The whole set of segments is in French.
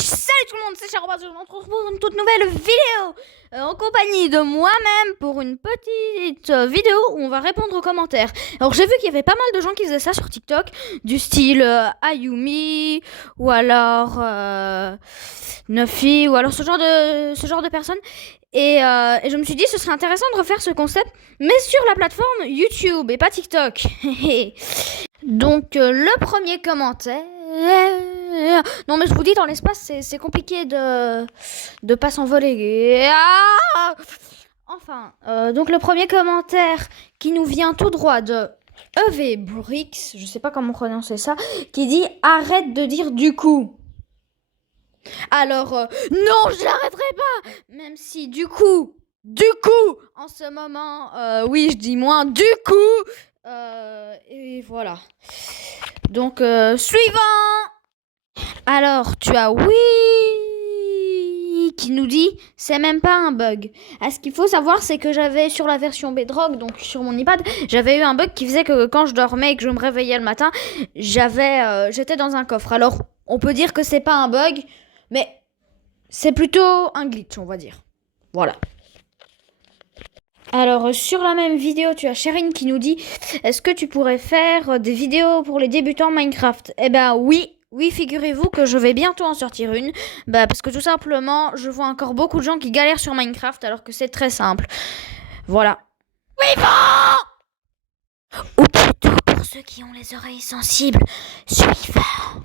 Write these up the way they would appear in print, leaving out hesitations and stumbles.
Salut tout le monde, c'est Charles, on se retrouve pour une toute nouvelle vidéo en compagnie de moi-même pour une petite vidéo où on va répondre aux commentaires. Alors j'ai vu qu'il y avait pas mal de gens qui faisaient ça sur TikTok, du style Ayumi ou alors Nuffy ou alors ce genre de personnes. Et je me suis dit ce serait intéressant de refaire ce concept, mais sur la plateforme YouTube et pas TikTok. Donc le premier commentaire... Non mais je vous dis, dans l'espace c'est compliqué de pas s'envoler. Enfin, donc le premier commentaire qui nous vient tout droit de EV Brix, je sais pas comment prononcer ça, qui dit arrête de dire du coup. Alors non, je l'arrêterai pas, même si du coup en ce moment oui je dis moins du coup et voilà. Donc suivant. Alors, tu as oui qui nous dit c'est même pas un bug. Ce qu'il faut savoir, c'est que j'avais sur la version Bedrock, donc sur mon iPad, j'avais eu un bug qui faisait que quand je dormais et que je me réveillais le matin, j'étais dans un coffre. Alors, on peut dire que c'est pas un bug, mais c'est plutôt un glitch, on va dire. Voilà. Alors, sur la même vidéo, tu as Sherine qui nous dit est-ce que tu pourrais faire des vidéos pour les débutants Minecraft? Eh ben oui. Oui, figurez-vous que je vais bientôt en sortir une. Parce que tout simplement, je vois encore beaucoup de gens qui galèrent sur Minecraft alors que c'est très simple. Voilà. Suivant! Ou plutôt, pour ceux qui ont les oreilles sensibles, suivant.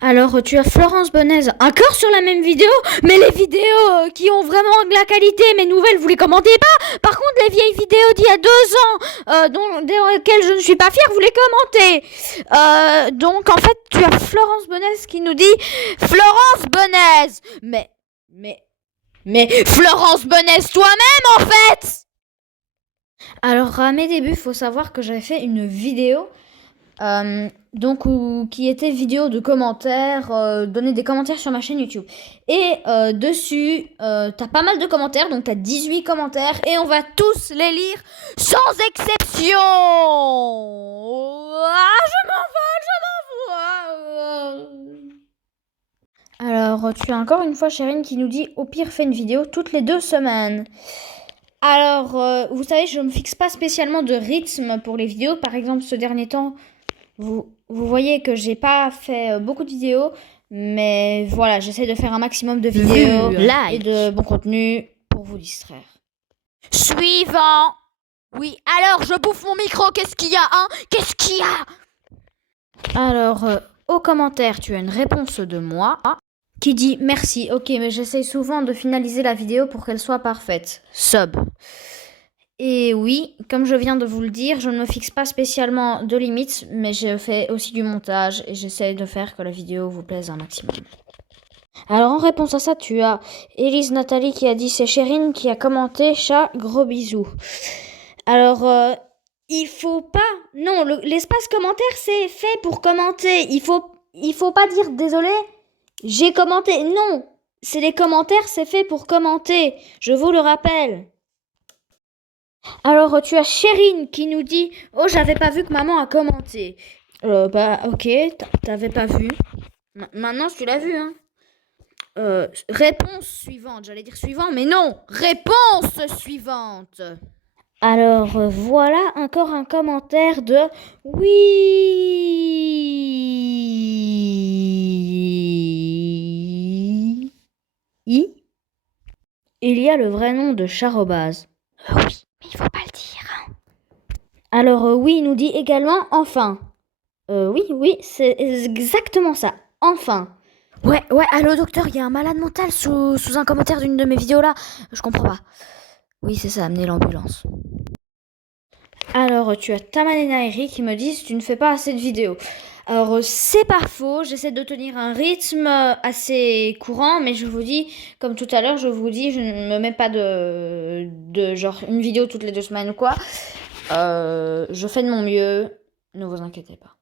Alors, tu as Florence Bonez, encore sur la même vidéo, mais les vidéos qui ont vraiment de la qualité, mes nouvelles, vous les commentez pas. Par contre, les vieilles vidéos d'il y a 2 ans, dans lesquelles je ne suis pas fière, vous les commentez. Donc, en fait, tu as Florence Bonez qui nous dit Florence Bonez. Mais Florence Bonez toi-même, en fait. Alors, à mes débuts, faut savoir que j'avais fait une vidéo. Qui était vidéo de commentaires, donner des commentaires sur ma chaîne YouTube. Et dessus, t'as pas mal de commentaires, donc t'as 18 commentaires, et on va tous les lire sans exception. Je m'envole. Alors, tu as encore une fois Sherine qui nous dit au pire, fais une vidéo toutes les 2 semaines. Alors, vous savez, je me fixe pas spécialement de rythme pour les vidéos. Par exemple, ce dernier temps, vous voyez que j'ai pas fait beaucoup de vidéos, mais voilà, j'essaie de faire un maximum de vidéos et de bon contenu pour vous distraire. Suivant. Oui, alors je bouffe mon micro, qu'est-ce qu'il y a, hein? Qu'est-ce qu'il y a? Alors, au commentaire, tu as une réponse de moi qui dit merci, ok, mais j'essaie souvent de finaliser la vidéo pour qu'elle soit parfaite. Sub. Et oui, comme je viens de vous le dire, je ne me fixe pas spécialement de limites, mais je fais aussi du montage et j'essaie de faire que la vidéo vous plaise un maximum. Alors en réponse à ça, tu as Elise Nathalie qui a dit c'est Sherine qui a commenté chat gros bisous. Alors il faut pas, non, l'espace commentaire c'est fait pour commenter. Il faut pas dire désolé, j'ai commenté. Non, c'est les commentaires, c'est fait pour commenter. Je vous le rappelle. Alors, tu as Sherine qui nous dit « Oh, j'avais pas vu que maman a commenté. » Ok, t'avais pas vu. Maintenant, tu l'as vu, hein. Réponse suivante. J'allais dire suivant, mais non. Réponse suivante. Alors, voilà encore un commentaire de « Oui ». Il y a le vrai nom de Charobase. Oui. Mais il faut pas le dire. Alors oui, il nous dit également enfin. Oui, c'est exactement ça. Enfin. Ouais, allô docteur, il y a un malade mental sous un commentaire d'une de mes vidéos là. Je comprends pas. Oui, c'est ça, amener l'ambulance. Alors tu as Taman et Nairi qui me disent tu ne fais pas assez de vidéos. Alors c'est pas faux, j'essaie de tenir un rythme assez courant, mais je vous dis, comme tout à l'heure, je ne me mets pas de genre une vidéo toutes les 2 semaines ou quoi. Je fais de mon mieux, ne vous inquiétez pas.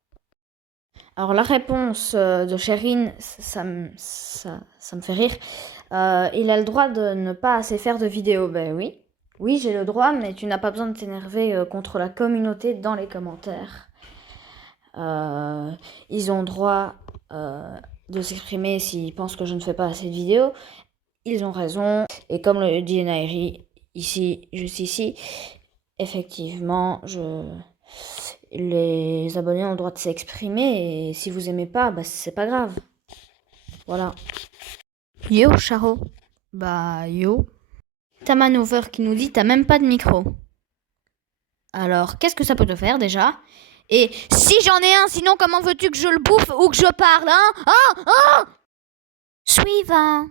Alors la réponse de Sherine, ça me fait rire. Il a le droit de ne pas assez faire de vidéos. Ben oui. Oui, j'ai le droit, mais tu n'as pas besoin de t'énerver contre la communauté dans les commentaires. Ils ont droit de s'exprimer s'ils pensent que je ne fais pas assez de vidéos. Ils ont raison. Et comme le dit Nairi, ici, juste ici, effectivement, les abonnés ont le droit de s'exprimer. Et si vous aimez pas, bah c'est pas grave. Voilà. Yo, Charo. Bah, yo. Tamanover qui nous dit t'as même pas de micro. Alors, qu'est-ce que ça peut te faire déjà? Et si j'en ai un, sinon comment veux-tu que je le bouffe ou que je parle, hein? Oh, oh! Suivant.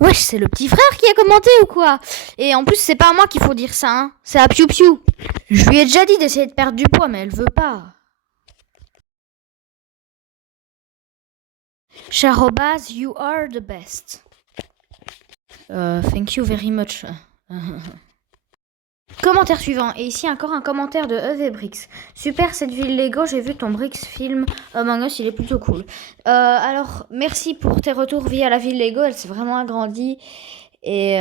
Wesh, c'est le petit frère qui a commenté ou quoi? Et en plus, c'est pas à moi qu'il faut dire ça, hein. C'est à Piu Piu. Je lui ai déjà dit d'essayer de perdre du poids, mais elle veut pas. Charobaz, you are the best. Thank you very much. Commentaire suivant. Et ici encore un commentaire de EVBrix. Super cette ville Lego, j'ai vu ton Brix film Among Us, il est plutôt cool. Alors merci pour tes retours via la ville Lego, elle s'est vraiment agrandie. Et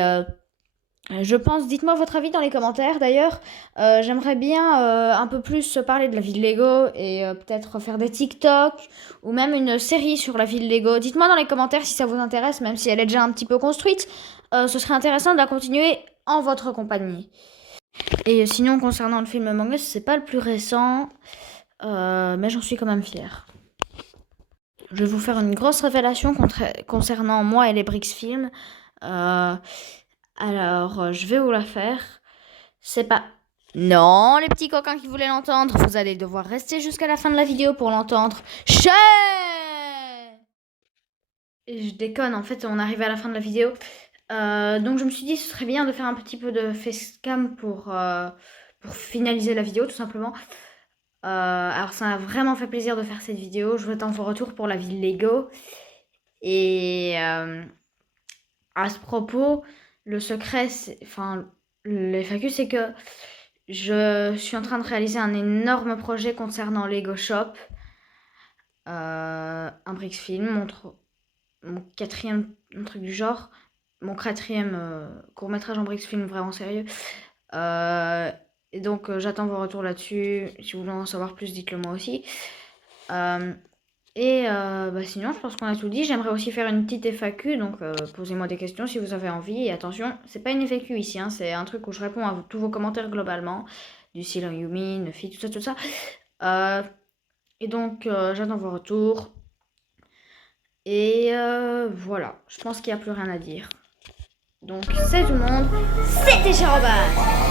je pense, dites-moi votre avis dans les commentaires d'ailleurs. J'aimerais bien un peu plus parler de la ville Lego et peut-être faire des TikTok ou même une série sur la ville Lego. Dites-moi dans les commentaires si ça vous intéresse, même si elle est déjà un petit peu construite. Ce serait intéressant de la continuer en votre compagnie. Et sinon, concernant le film Among Us, c'est pas le plus récent, mais j'en suis quand même fière. Je vais vous faire une grosse révélation concernant moi et les Brix Films. Alors, je vais vous la faire. C'est pas... Non, les petits coquins qui voulaient l'entendre, vous allez devoir rester jusqu'à la fin de la vidéo pour l'entendre. Chais! Et je déconne, en fait, on arrive à la fin de la vidéo. Donc je me suis dit ce serait bien de faire un petit peu de facecam pour finaliser la vidéo tout simplement. Alors ça m'a vraiment fait plaisir de faire cette vidéo. Je vous attends vos retours pour la ville Lego. Et à ce propos, le secret, enfin le FAQ, c'est que je suis en train de réaliser un énorme projet concernant Lego Shop. Un Brix Film, mon quatrième truc du genre. Mon quatrième court-métrage en Brix Film vraiment sérieux. Et donc j'attends vos retours là-dessus. Si vous voulez en savoir plus, dites-le moi aussi. Sinon, je pense qu'on a tout dit. J'aimerais aussi faire une petite FAQ, donc posez-moi des questions si vous avez envie. Et attention, c'est pas une FAQ ici, hein, c'est un truc où je réponds à tous vos commentaires globalement. Du style Yumi, Nufi, tout ça. Et donc j'attends vos retours. Et voilà, je pense qu'il n'y a plus rien à dire. Donc, c'est tout le monde, c'était Charobas.